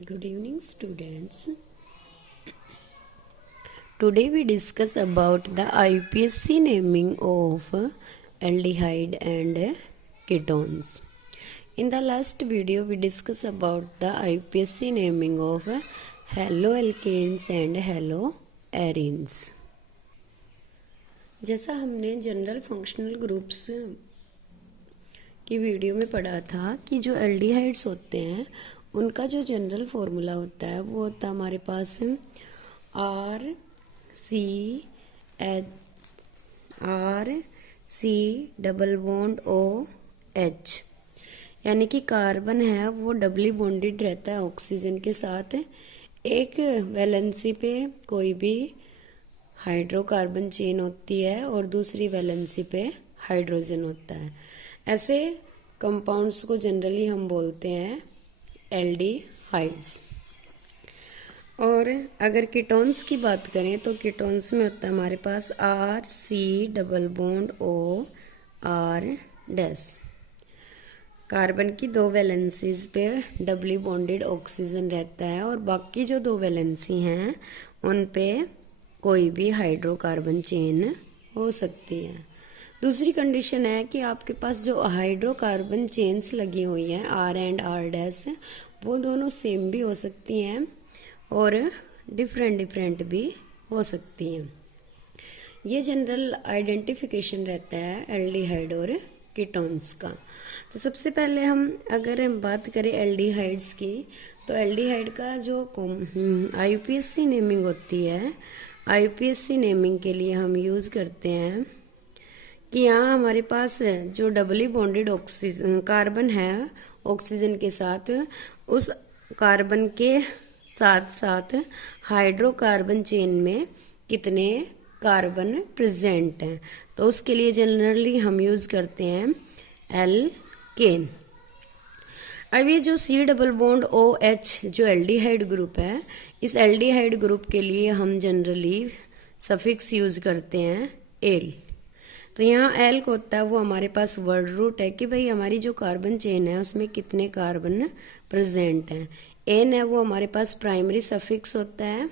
Good evening, students. Today we discuss about the IUPAC naming of aldehyde and ketones. In the last video, we discussed about the IUPAC naming of haloalkanes and haloarenes. जैसा हमने general functional groups की video में पढ़ा था कि जो aldehydes होते हैं उनका जो जनरल फॉर्मूला होता है वो होता है हमारे पास RC डबल बॉन्ड OH, यानी कि कार्बन है वो डबली बॉन्डेड रहता है ऑक्सीजन के साथ। एक वैलेंसी पे कोई भी हाइड्रोकार्बन चेन होती है और दूसरी वैलेंसी पे हाइड्रोजन होता है। ऐसे कंपाउंड्स को जनरली हम बोलते हैं एल्डिहाइड्स। और अगर कीटोन्स की बात करें तो कीटोन्स में होता है हमारे पास RC double bond OR-। Carbon की दो वैलेंसीज पे डबली बॉन्डेड ऑक्सीजन रहता है और बाकी जो दो वैलेंसी हैं उन पे कोई भी हाइड्रोकार्बन चेन हो सकती है। दूसरी कंडीशन है कि आपके पास जो हाइड्रोकार्बन चेन्स लगी हुई हैं R एंड R-, वो दोनों सेम भी हो सकती हैं और डिफरेंट भी हो सकती हैं। ये जनरल आइडेंटिफिकेशन रहता है एल्डिहाइड और कीटोन्स का। तो सबसे पहले हम अगर हम बात करें एल्डिहाइड्स की, तो एल्डिहाइड का जो IUPAC नेमिंग होती है, IUPAC नेमिंग के लिए हम यूज़ करते हैं कि यहाँ हमारे पास जो डबली बॉन्डेड ऑक्सीजन कार्बन है ऑक्सीजन के साथ, उस कार्बन के साथ साथ हाइड्रोकार्बन चेन में कितने कार्बन प्रेजेंट हैं, तो उसके लिए जनरली हम यूज़ करते हैं एल्केन। अब ये जो C डबल बॉन्ड OH जो एल्डिहाइड ग्रुप है, इस एल्डिहाइड ग्रुप के लिए हम जनरली सफिक्स यूज़ करते हैं एल। तो यहाँ एल को होता है वो हमारे पास वर्ड रूट है कि भाई हमारी जो कार्बन चेन है उसमें कितने कार्बन प्रेजेंट हैं। एन है वो हमारे पास प्राइमरी सफिक्स होता है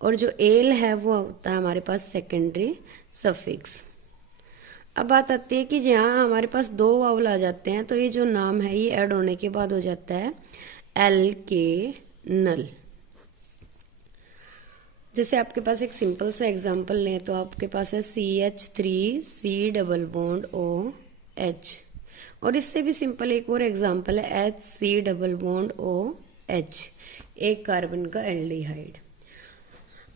और जो एल है वो होता है हमारे पास सेकेंडरी सफिक्स। अब बात आती है कि जहाँ हमारे पास दो वावल आ जाते हैं तो ये जो नाम है ये ऐड होने के बाद हो जाता है एल्केनल। जैसे आपके पास एक सिंपल सा एग्जांपल लें तो आपके पास है CH3C डबल बॉन्ड OH, और इससे भी सिंपल एक और एग्जांपल है HC डबल बॉन्ड OH, एक कार्बन का एल्डिहाइड।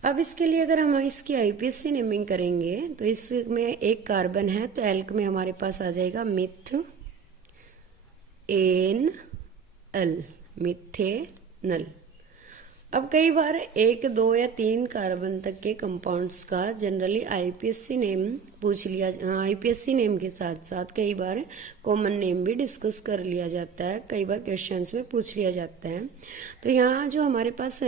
अब इसके लिए अगर हम इसकी IUPAC नेमिंग करेंगे तो इसमें एक कार्बन है तो एल्क में हमारे पास आ जाएगा मिथेनल, मिथेनल। अब कई बार एक, दो या तीन कार्बन तक के कंपाउंड्स का जनरली IUPAC नेम पूछ लिया, IUPAC नेम के साथ साथ कई बार कॉमन नेम भी डिस्कस कर लिया जाता है, कई बार क्वेश्चंस में पूछ लिया जाता है। तो यहाँ जो हमारे पास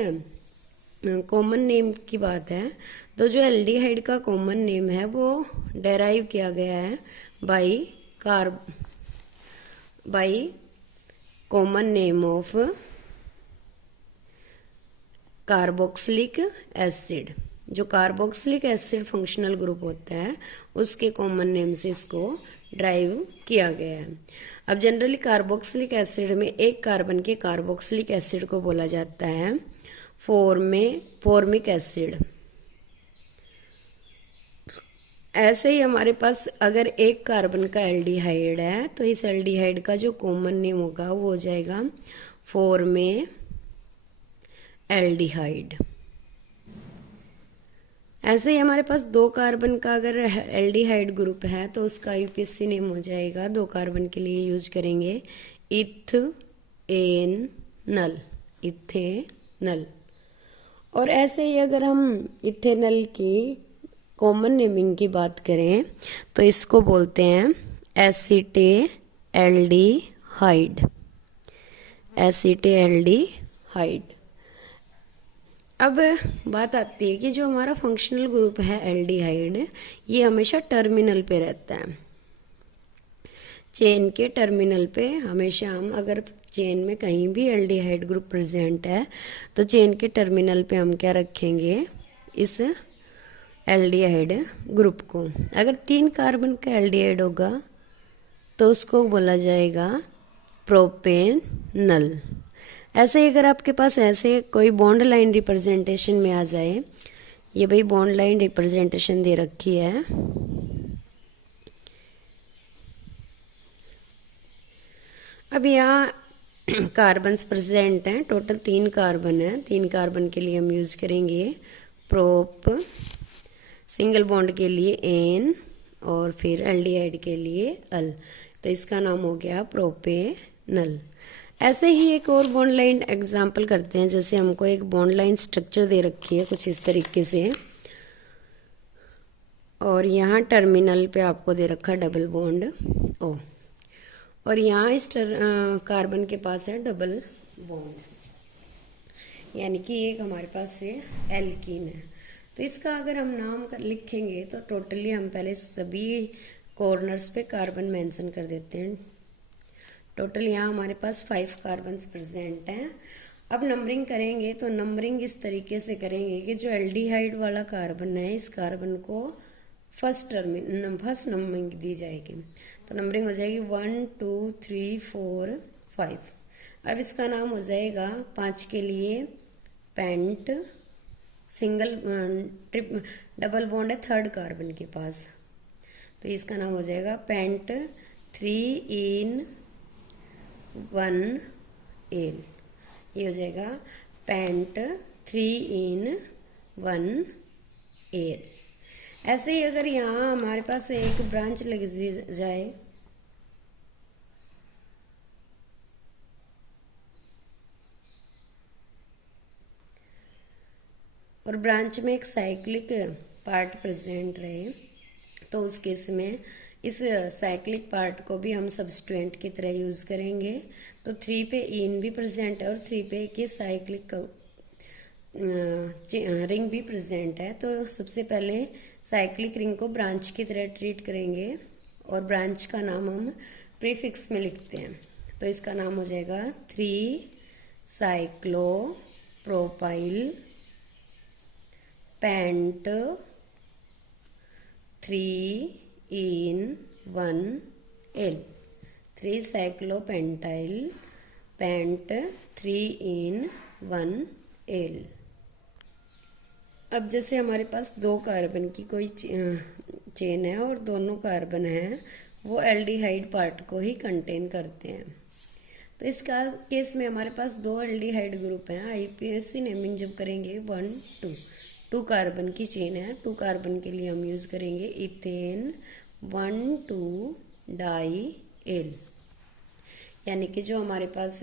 कॉमन नेम की बात है, तो जो एल्डिहाइड का कॉमन नेम है वो डेराइव किया गया है by common name of carboxylic acid. जो कार्बोक्सिलिक एसिड फंक्शनल ग्रुप होता है उसके कॉमन नेम से इसको ड्राइव किया गया है। अब जनरली कार्बोक्सिलिक एसिड में एक कार्बन के कार्बोक्सिलिक एसिड को बोला जाता है फॉर्मिक एसिड। ऐसे ही हमारे पास अगर एक कार्बन का एल्डिहाइड है तो इस एल्डिहाइड का जो कॉमन नेम होगा वो हो जाएगा फॉर्मेल्डिहाइड। ऐसे ही हमारे पास दो कार्बन का अगर एल्डिहाइड ग्रुप है तो उसका IUPAC नेम हो जाएगा, दो कार्बन के लिए यूज करेंगे इथेनल, इथेनल। और ऐसे ही अगर हम इथेनल की कॉमन नेमिंग की बात करें तो इसको बोलते हैं एसीटेल्डिहाइड, एसीटेल्डिहाइड। अब बात आती है कि जो हमारा फंक्शनल ग्रुप है एल्डिहाइड, ये हमेशा टर्मिनल पे रहता है। चेन के टर्मिनल पे हमेशा हम अगर चेन में कहीं भी एल्डिहाइड ग्रुप प्रेजेंट है तो चेन के टर्मिनल पे हम क्या रखेंगे, इस एल्डिहाइड ग्रुप को। अगर 3 कार्बन का एल्डिहाइड होगा तो उसको बोला जाएगा प्रोपेनल। ऐसे ही अगर आपके पास ऐसे कोई बॉन्ड लाइन रिप्रेजेंटेशन में आ जाए, ये भाई बॉन्ड लाइन रिप्रेजेंटेशन दे रखी है, अब यहाँ कार्बन्स प्रेजेंट हैं, टोटल 3 कार्बन है। 3 कार्बन के लिए हम यूज करेंगे प्रोप, सिंगल बॉन्ड के लिए एन और फिर एल्डिहाइड के लिए अल, तो इसका नाम हो गया प्रोपेनल। ऐसे ही एक और बॉन्ड लाइन एग्जाम्पल करते हैं। जैसे हमको एक बॉन्ड लाइन स्ट्रक्चर दे रखी है कुछ इस तरीके से, और यहाँ टर्मिनल पे आपको दे रखा डबल बॉन्ड ओ, और यहाँ इस कार्बन के पास है डबल बॉन्ड, यानी कि एक हमारे पास से एल्कीन है। तो इसका अगर हम नाम लिखेंगे तो टोटली हम पहले सभी कॉर्नर्स पे कार्बन मेंशन कर देते हैं। टोटल यहाँ हमारे पास 5 कार्बन्स प्रेजेंट हैं। अब नंबरिंग करेंगे तो नंबरिंग इस तरीके से करेंगे कि जो एल्डिहाइड वाला कार्बन है, इस कार्बन को फर्स्ट नंबरिंग दी जाएगी। तो नंबरिंग हो जाएगी 1 2 3 4 5। अब इसका नाम हो जाएगा 5 के लिए पेंट, सिंगल डबल बॉन्ड है 3rd कार्बन के पास, तो इसका नाम हो जाएगा पेंट 3 in 1 एल। ये हो जाएगा पेंट 3 in 1 एल। ऐसे ही अगर यहाँ हमारे पास एक ब्रांच लग जाए, और ब्रांच में एक साइक्लिक पार्ट प्रेजेंट रहे, तो उस केस में इस साइक्लिक पार्ट को भी हम सब्स्टिट्यूएंट की तरह यूज करेंगे। तो 3 पे इन भी प्रेजेंट है और 3 पे एक ये साइक्लिक रिंग भी प्रेजेंट है। तो सबसे पहले साइक्लिक रिंग को ब्रांच की तरह ट्रीट करेंगे और ब्रांच का नाम हम प्रीफिक्स में लिखते हैं। तो इसका नाम हो जाएगा 3 cyclo propyl pent 3 in 1 al, 3 cyclopentyl pent 3 in 1 al. अब जैसे हमारे पास 2 कार्बन की कोई चेन है और दोनों कार्बन हैं वो एल्डिहाइड पार्ट को ही कंटेन करते हैं, तो इस केस में हमारे पास 2 एल्डिहाइड ग्रुप हैं। आईपीएससी नेमिंग जब करेंगे 1 2 कार्बन की चेन है, 2 कार्बन के लिए हम यूज करेंगे इथेन 1 2 डाई एल, यानी कि जो हमारे पास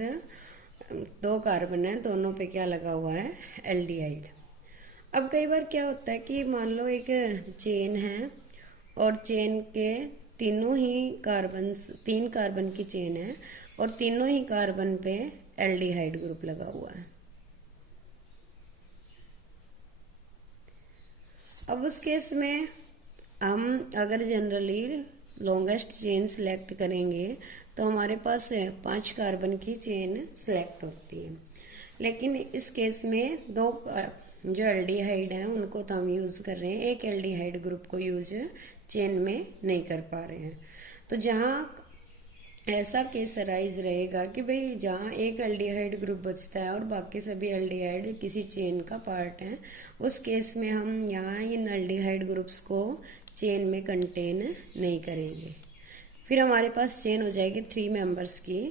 2 कार्बन है दोनों पे क्या लगा हुआ है, एल्डिहाइड। अब कई बार क्या होता है कि मान लो एक चेन है और चेन के तीनों ही कार्बन, 3 कार्बन की चेन है और तीनों ही कार्बन पे एल्डिहाइड ग्रुप लगा हुआ है। अब उस केस में हम अगर जनरली लॉन्गेस्ट चेन सिलेक्ट करेंगे तो हमारे पास 5 कार्बन की चेन सिलेक्ट होती है, लेकिन इस केस में 2 जो एल्डिहाइड हैं उनको तो हम यूज कर रहे हैं, एक एल्डिहाइड ग्रुप को यूज चेन में नहीं कर पा रहे हैं। तो जहाँ ऐसा केस अराइज रहेगा कि भाई जहाँ एक एल्डिहाइड ग्रुप बचता है और बाकी सभी एल्डिहाइड किसी चेन का पार्ट है, उस केस में हम यहाँ इन एल्डिहाइड ग्रुप्स को चेन में कंटेन नहीं करेंगे। फिर हमारे पास चेन हो जाएगी 3 मेंबर्स की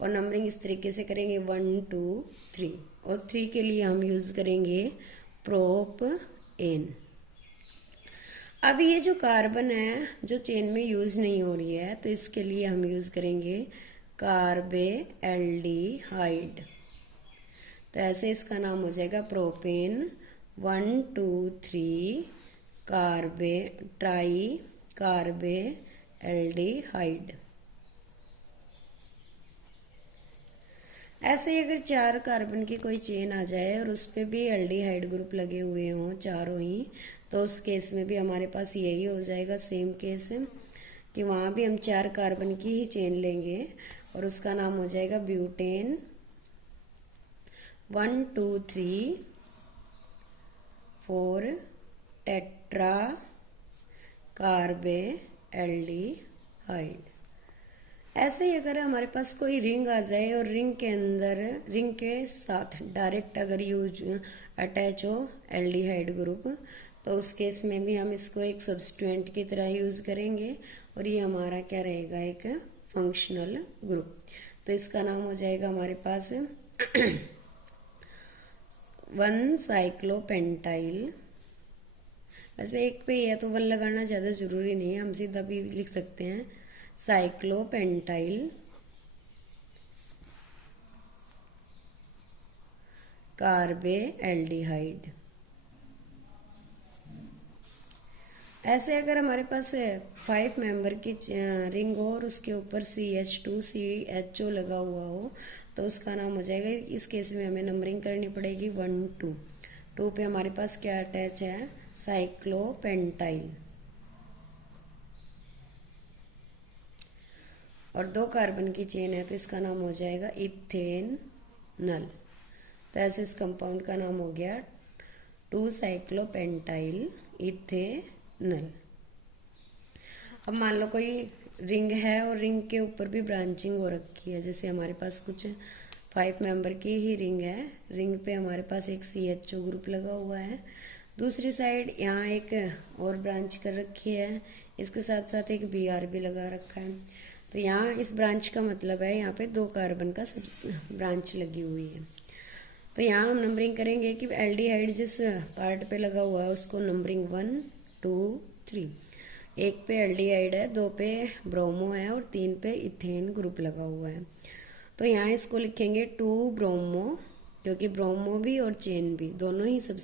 और नंबरिंग इस तरीके से करेंगे 1 2 3, और 3 के लिए हम यूज करेंगे प्रोप एन। अब ये जो कार्बन है जो चेन में यूज नहीं हो रही है तो इसके लिए हम यूज करेंगे कार्बे एल्डिहाइड, तो ऐसे इसका नाम हो जाएगा प्रोपेन 1 2 3 कार्बे ट्राई कार्बे एल्डिहाइड। ऐसे ही अगर 4 कार्बन की कोई चेन आ जाए और उस पे भी एल्डिहाइड ग्रुप लगे हुए हों चारों ही, तो उस केस में भी हमारे पास यही हो जाएगा सेम केस कि वहाँ भी हम 4 कार्बन की ही चेन लेंगे और उसका नाम हो जाएगा ब्यूटेन 1,2,3,4 टेट्रा कार्बे एल्डिहाइड। ऐसे ही अगर हमारे पास कोई रिंग आ जाए और रिंग के अंदर रिंग के साथ डायरेक्ट अगर यूज अटैच हो एल्डिहाइड ग्रुप, तो उस केस में भी हम इसको एक सब्स्टिट्यूएंट की तरह यूज करेंगे और ये हमारा क्या रहेगा, एक फंक्शनल ग्रुप। तो इसका नाम हो जाएगा हमारे पास 1-साइक्लोपेंटाइल। वैसे एक पे ही है तो 1 लगाना ज़्यादा जरूरी नहीं है, हम सीधा भी लिख सकते हैं साइक्लोपेंटाइल कार्बे एल्डिहाइड। ऐसे अगर हमारे पास 5 मेंबर की रिंग हो और उसके ऊपर CH2CHO लगा हुआ हो, तो उसका नाम हो जाएगा, इस केस में हमें नंबरिंग करनी पड़ेगी 1 2। 2 पे हमारे पास क्या अटैच है, साइक्लोपेंटाइल। और 2 कार्बन की चेन है तो इसका नाम हो जाएगा इथेनल। तो ऐसे इस कंपाउंड का नाम हो गया 2-साइक्लोपेंटाइल इथेनल। अब मान लो कोई रिंग है और रिंग के ऊपर भी ब्रांचिंग हो रखी है, जैसे हमारे पास कुछ 5 मेंबर की ही रिंग है, रिंग पे हमारे पास एक CHO ग्रुप लगा हुआ है, दूसरी साइड यहाँ एक और ब्रांच कर रखी है, इसके साथ साथ एक Br भी लगा रखा है। तो यहाँ इस ब्रांच का मतलब है यहाँ पे 2 कार्बन का ब्रांच लगी हुई है। तो यहाँ हम नंबरिंग करेंगे कि एल्डिहाइड जिस पार्ट पे लगा हुआ है उसको नंबरिंग 1 2 3। 1 पे एल्डिहाइड है, 2 पे ब्रोमो है और 3 पे इथेन ग्रुप लगा हुआ है। तो यहाँ इसको लिखेंगे 2 ब्रोमो, क्योंकि ब्रोमो भी और चेन भी दोनों ही सब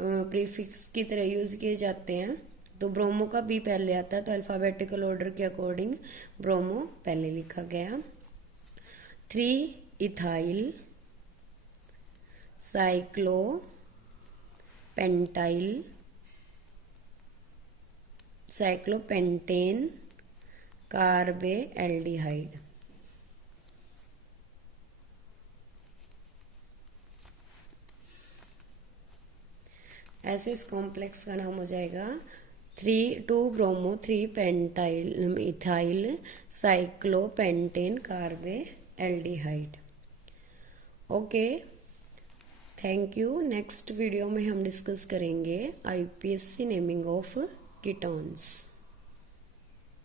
प्रीफिक्स की तरह यूज किए जाते हैं। तो ब्रोमो का बी पहले आता है, तो अल्फाबेटिकल ऑर्डर के अकॉर्डिंग ब्रोमो पहले लिखा गया। 3 ethyl cyclopentyl cyclopentane carbaldehyde. ऐसे इस कॉम्प्लेक्स का नाम हो जाएगा 2 bromo 3 pentyl ethyl cyclopentane carbaldehyde. Okay, thank you. Next video में हम डिस्कस करेंगे IUPAC नेमिंग ऑफ कीटोन्स।